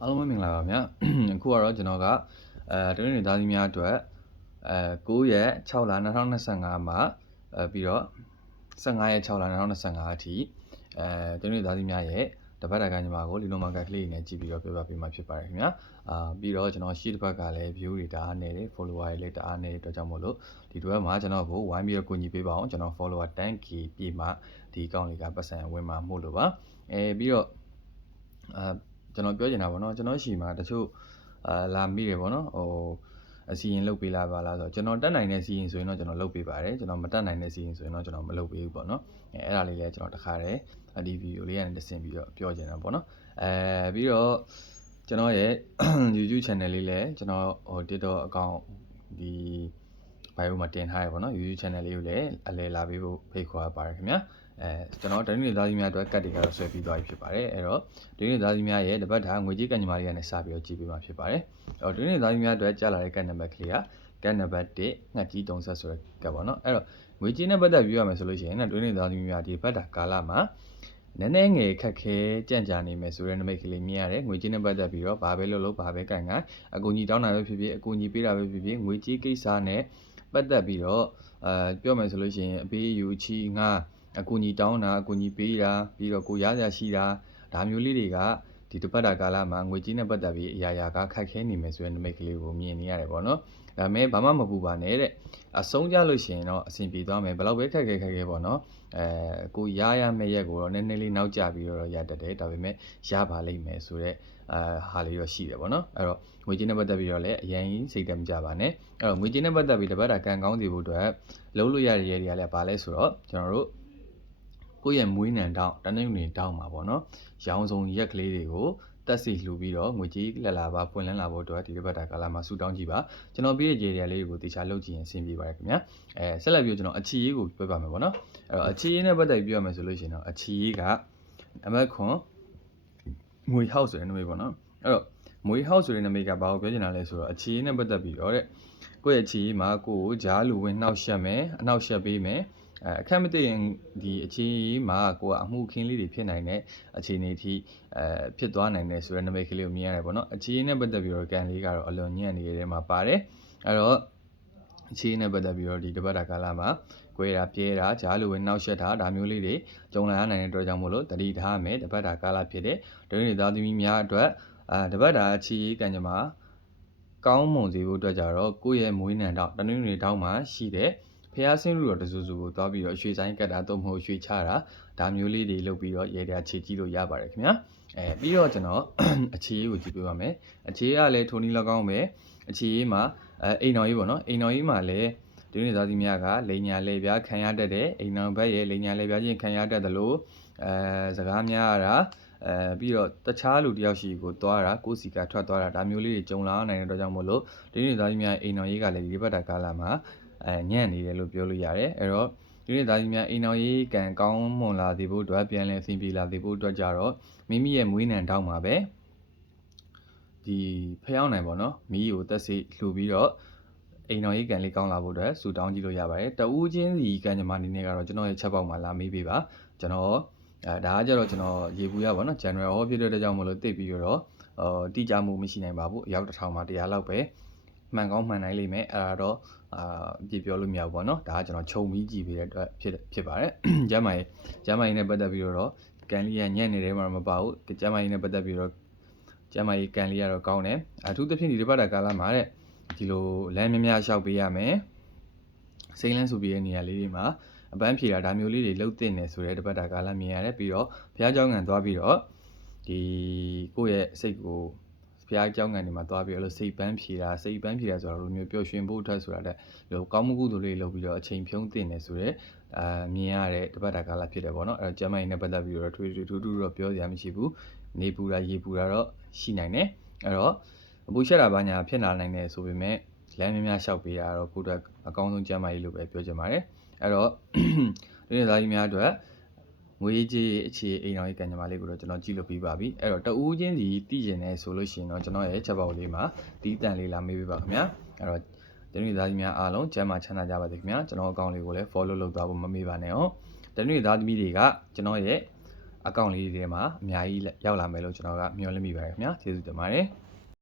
အားလုံးပဲမင်္ဂလာပါဗျာအခုကတော့ကျွန်တော်ကတနင်္ဂနွေသားသမီးများအတွက်9ရက်6လ2025မှာပြီးတော့15ရက်6လ2025အထိတနင်္ဂနွေသားသမီးများရဲ့တပတ်တာကညီမကိုလီလိုမာကကလေးနဲ့ကြည့်ပြီးတော့ပြောပြပေးမှာဖြစ်ပါတယ်ခင်ဗျာပြီးတော့ကျွန်တော်ရှေ့တစ်ပတ်ကလည်း view တွေတအားနေတယ် follower တွေလည်းတအားနေတဲ့အတွက်ကြောင့်မို့လို့ဒီတစ်ပတ်မှာကျွန်တော်ကိုဝိုင်းပြီးတော့ကူညီပေးပါအောင်ကျွန်တော် follower 10k ပြည့်မှဒီ account လေးကပတ်စံဝင်မှာမို့လို့ပါပြီးတော့ကျွန်တော်ပြောချင်တာပေါ့နော်ကျွန်တော်ရှိမှာတချို့လာမိတယ်ပေါ့နော်အစီရင်လုပ်ပေးလာပါလားဆိုတော့ကျွန်တော်တက်နိုင်တဲ့စီရင်ဆိုရင်တော့ကျွန်တော်လုပ်ပေးပါတယ်ကျွန်တော်မတက်နိုင်တဲ့စီရင်ဆိုရင်တော့ကျွန်တော်မလုပ်ပေးဘူးပေါ့နော်အဲ့ဒါလေးလည်းကျွန်တော်တခါတည်းဒီဗီဒီယိုလေးကနေတက်ဆင်ပြီးတော့ပြောချင်တာပေါ့နော်ပြီးတော့ကျွန်တော်ရဲ့ YouTube channel လေးလည်းကျွန်တော်TikTok account ဒီ bio မှာတင်ထားရပေါ့နော် YouTube channel လေးကိုလည်းအလဲလာပေးဖို့ဖိတ်ခေါ်ပါတယ်ခင်ဗျာကျွန်တော်တနင်္ဂနွေသားသမီးများအတွက်ကတ်တွေကတော့ဆွဲပြီးသွားပြီဖြစ်ပါတယ်အဲ့တော့တနင်္ဂနွေသားသမီးများရဲ့တပတ်တာငွေကြေးကံကြမ္မာတွေကနေစပြီးတော့ကြည့်ပေးမှာဖြစ်ပါတယ်အဲ့တော့တနင်္ဂနွေသားသမီးများအတွက်ကြားလာတဲ့ကတ်နံပါတ်ကလေးကကတ်နံပါတ်1ငှက်ကြီး30ဆိုတဲ့ကတ်ပေါ့နော်အဲ့တော့ငွေကြေးနဲ့ပတ်သက်ပြီးရမယ်ဆိုလို့ရှိရင်တနင်္ဂနွေသားသမီးများဒီပတ်တာကာလမှာနည်းနည်းငယ်ခက်ခဲကြံ့ကြာနေမယ်ဆိုတဲ့နမိတ်ကလေးမြင်ရတယ်ငွေကြေးနဲ့ပတ်သက်ပြီးတော့ဘာပဲလုပ်ဘာပဲကန်ကန်အကူအညီတောင်းတာပဲဖြစ်ဖြစ်အကူအညီပေးတာပဲဖြစ်ဖြစ်ငွေကြေးကိစ္စနဲ့ပတ်သက်ပြီးတော့ပြောမယ်ဆိုလို့ရှိရင်အပေးယူချီငါအကူအညီတောင်းတာအကူအညီပေးတာပြီးတော့ကိုရရရှိတာဒါမျိုးလေးတွေကဒီတပတ်တာကာလမှာငွေကြေးနဲ့ပတ်သက်ပြီးအရာရာကခက်ခဲနေမယ်ဆိုတဲ့နမိတ်ကလေးကိုမြင်နေရတယ်ပေါ့နော်ဒါပေမဲ့ဘာမှမပူပါနဲ့တဲ့အဆုံးကြလို့ရှိရင်တော့အဆင်ပြေသွားမယ်ဘယ်လောက်ပဲခက်ခဲပေါ့နော်ကိုရမယ့်ရက်ကိုတော့နည်းနည်းလေးနောက်ကျပြီးတော့ရတတ်တယ်ဒါပေမဲ့ရပါလိမ့်မယ်ဆိုတော့ဟာလေးတော့ရှိတယ်ပေါ့နော်အဲ့တော့ငွေကြေးနဲ့ပတ်သက်ပြီးတော့လည်းအရင်စိတ်တမကြပါနဲ့အဲ့တော့ငွေကြေးနဲ့ပတ်သက်ပြီးတပတ်တာကံကောင်းစီဖို့အတွက်လုံးလို့ရတဲ့嘢တွေကလည်းဘာလဲဆိုတော့ကျွန်တော်တို့ကိုယ့်ရဲ့မွေးနံတောင်းတနင်္ဂနွေတောင်းမှာပေါ့နော်ရောင်စုံရက်ကလေးတွေကိုတက်စီလှူပြီးတော့ငွေကြေးလက်လာပါပွင့်လန်းလာဖို့အတွက်ဒီတစ်ပတ်တာကာလမှာဆူတောင်းကြည့်ပါကျွန်တော်ပြည့်ရဲ့ကြေးတွေလေးတွေကိုတေချာလုပ်ကြည့်ရင်အဆင်ပြေပါတယ်ခင်ဗျာဆက်လက်ပြီးကျွန်တော်အချီရေးကိုပြောပြမယ်ပေါ့နော်အဲ့တော့အချီရေးနဲ့ပတ်သက်ပြီးပြောမယ်ဆိုလို့ရှိရင်တော့အချီရေးကအမက်ခွန်ငွေဟောက်ဆိုတဲ့နမိတ်ပေါ့နော်အဲ့တော့ငွေဟောက်ဆိုတဲ့နမိတ်ကဘာကိုပြောချင်တာလဲဆိုတော့အချီရေးနဲ့ပတ်သက်ပြီးတော့တဲ့ကိုယ့်ရဲ့အချီရေးမှာကိုယ်ဂျားလူဝင်နှောက်ရှက်မယ်အနှောက်ရှက်ပေးမယ်အခက်မသိရင်ဒီအခြေမှာကိုကအမှုခင်းလေးတွေဖြစ်နိုင်တဲ့အခြေအနေအထိဖြစ်သွားနိုင်တယ်ဆိုတဲ့နမိတ်ကလေးကိုမြင်ရတယ်ပေါ့နော်အခြေအနေနဲ့ပတ်သက်ပြီးတော့ကန်လေးကတော့အလွန်ညံ့နေတဲ့ထဲမှာပါတယ်အဲ့တော့အခြေအနေနဲ့ပတ်သက်ပြီးတော့ဒီတပတ်တာကာလမှာကွဲတာပြဲတာဂျားလိုဝင်နှောက်ရှက်တာဒါမျိုးလေးတွေကြုံလာရနိုင်တဲ့အတွက်ကြောင့်မို့လို့တတိထားမယ်တပတ်တာကာလဖြစ်တဲ့ဒုတိယသားသမီးများအတွက်တပတ်တာအခြေကန်ကြမှာကောင်းမွန်စေဖို့အတွက်ကြတော့ကိုယ့်ရဲ့မွေးနံတောက်တနင်္ဂနွေတောက်မှာရှိတဲ့ဖျားဆင်းလို့တော့တဆူဆူကိုသွားပြီးတော့ရွှေဆိုင်ကတ်တာတော့မဟုတ်ရွှေချတာဒါမျိုးလေးတွေလုပ်ပြီးတော့ရေတာခြေကြည့်လို့ရပါတယ်ခင်ဗျာပြီးတော့ကျွန်တော်အခြေရေးကိုကြည့်ပေးပါမယ်အခြေရေးကလည်းထိုနည်း၎င်းပဲအခြေရေးမှာအိမ်တော်ရေးပေါ့နော်အိမ်တော်ရေးမှာလည်းဒီနေ့သားသမီးများကလိန်ညာလေပြားခံရတတ်တဲ့အိမ်တော်ဘက်ရဲ့လိန်ညာလေပြားချင်းခံရတတ်တယ်လို့စကားများရတာပြီးတော့တခြားလူတယောက်ရှိကိုသွားတာကိုစီကထွက်သွားတာဒါမျိုးလေးတွေကြုံလာနိုင်တဲ့အတွက်ကြောင့်မို့လို့ဒီနေ့သားသမီးများအိမ်တော်ရေးကလည်းဒီဘက်တာကာလမှာညံ့နေတယ်လို့ပြောလို့ရတယ်အဲ့တော့ဒီနေ့သားကြီးများအိမ်တော်ရေးကံကောင်းမွန်လာစေဖို့အတွက်ပြန်လည်အဆင်ပြေလာစေဖို့အတွက်ကြတော့မိမိရဲ့မွေးနံတောင်းမှာပဲဒီဖျောင်းနိုင်ပေါ့နော်မီးကိုတက်စီလှူပြီးတော့အိမ်တော်ရေးကံလေးကောင်းလာဖို့အတွက်ဆူတောင်းကြည့်လို့ရပါတယ်တဦးချင်းစီကံကြမ္မာအနေနဲ့ကတော့ကျွန်တော်ရဲ့ချက်ပေါက်မှာလာမေးပေးပါကျွန်တော်ဒါကကြတော့ကျွန်တော်ရေပူရပါတော့ general ဟောဖြစ်တဲ့အတွက်ကြောင့်မလို့သိပြီးတော့တိကျမှုမရှိနိုင်ပါဘူးအယောက်1000မှာ100လောက်ပဲမှန်ကောင်းမှန်နိုင်လိမ့်မယ်အဲ့ဒါတော့ပြပြောလို့မရဘူးပေါ့နော်ဒါကကျွန်တော်ခြုံပြီးကြည့်ပေးတဲ့အတွက်ဖြစ်ပါတယ်ကျမ်းမာရေးနဲ့ပတ်သက်ပြီးတော့ကန်လေးကညံ့နေတယ်မှာမပါဘူးကျမ်းမာရေးနဲ့ပတ်သက်ပြီးတော့ကျမ်းမာရေးကန်လေးကတော့ကောင်းတယ်အထူးသဖြင့်ဒီတစ်ပတ်တာကာလမှာတဲ့ဒီလိုလမ်းများလျှောက်ပေးရမယ်စိမ့်လန်းဆိုပြီးတဲ့နေရာလေးတွေမှာအပန်းဖြေတာဒါမျိုးလေးတွေလှုပ်တင်နေဆိုတဲ့တစ်ပတ်တာကာလမြင်ရတယ်ပြီးတော့ဘုရားကျောင်းကန်သွားပြီးတော့ဒီကိုယ့်ရဲ့စိတ်ကိုဘုရားကျောင်းကန်တွေမှာသွားပြီးတော့စိတ်ပန်းဖြေတာဆိုတော့လိုမျိုးပျော်ရွှင်ဖို့အတွက်ဆိုတာတဲ့လိုကောင်းမှုကုသိုလ်လေးလုပ်ပြီးတော့အချိန်ဖြုံးတင်နေဆိုတဲ့မြင်ရတဲ့တစ်ပတ်တာကာလဖြစ်တယ်ပေါ့နော်အဲ့တော့ကျမ်းမာရေးနဲ့ပတ်သက်ပြီးတော့ထွေထူးတော့ပြောစရာမရှိဘူးနေပူတာရေပူတာတော့ရှိနိုင်တယ်အဲ့တော့အပူရှက်တာဘာညာဖြစ်လာနိုင်တယ်ဆိုပေမဲ့လမ်းများလျှောက်ပေးတာတော့ကိုယ့်အတွက်အကောင်းဆုံးကျမ်းမာရေးလို့ပဲပြောချင်ပါတယ်အဲ့တော့ဒီနေ့သားကြီးများအတွက်ငွေကြေးအခြေအိမ်တော်ရေးကံကြမ္မာလေးကိုတော့ကျွန်တော်ကြည့်လို့ပြီးပါပြီအဲ့တော့တဦးချင်းစီတည်ကျင်နေဆိုလို့ရှိရင်တော့ကျွန်တော်ရဲ့ချက်ပေါက်လေးမှာတီးတန်လေးလာမေးပေးပါခင်ဗျာအဲ့တော့ဒီနေ့သားကြီးများအားလုံးကျမ်းမာချမ်းသာကြပါစေခင်ဗျာကျွန်တော်အကောင့်လေးကိုလည်း follow လုပ်သွားဖို့မမေ့ပါနဲ့ဟုတ်ဒီနေ့သားသမီးတွေကကျွန်တော်ရဲ့ account လေးတွေမှာအများကြီးရောက်လာမယ်လို့ကျွန်တော်ကမျှော်လင့်မိပါတယ်ခင်ဗျာကျေးဇူးတင်ပါတယ်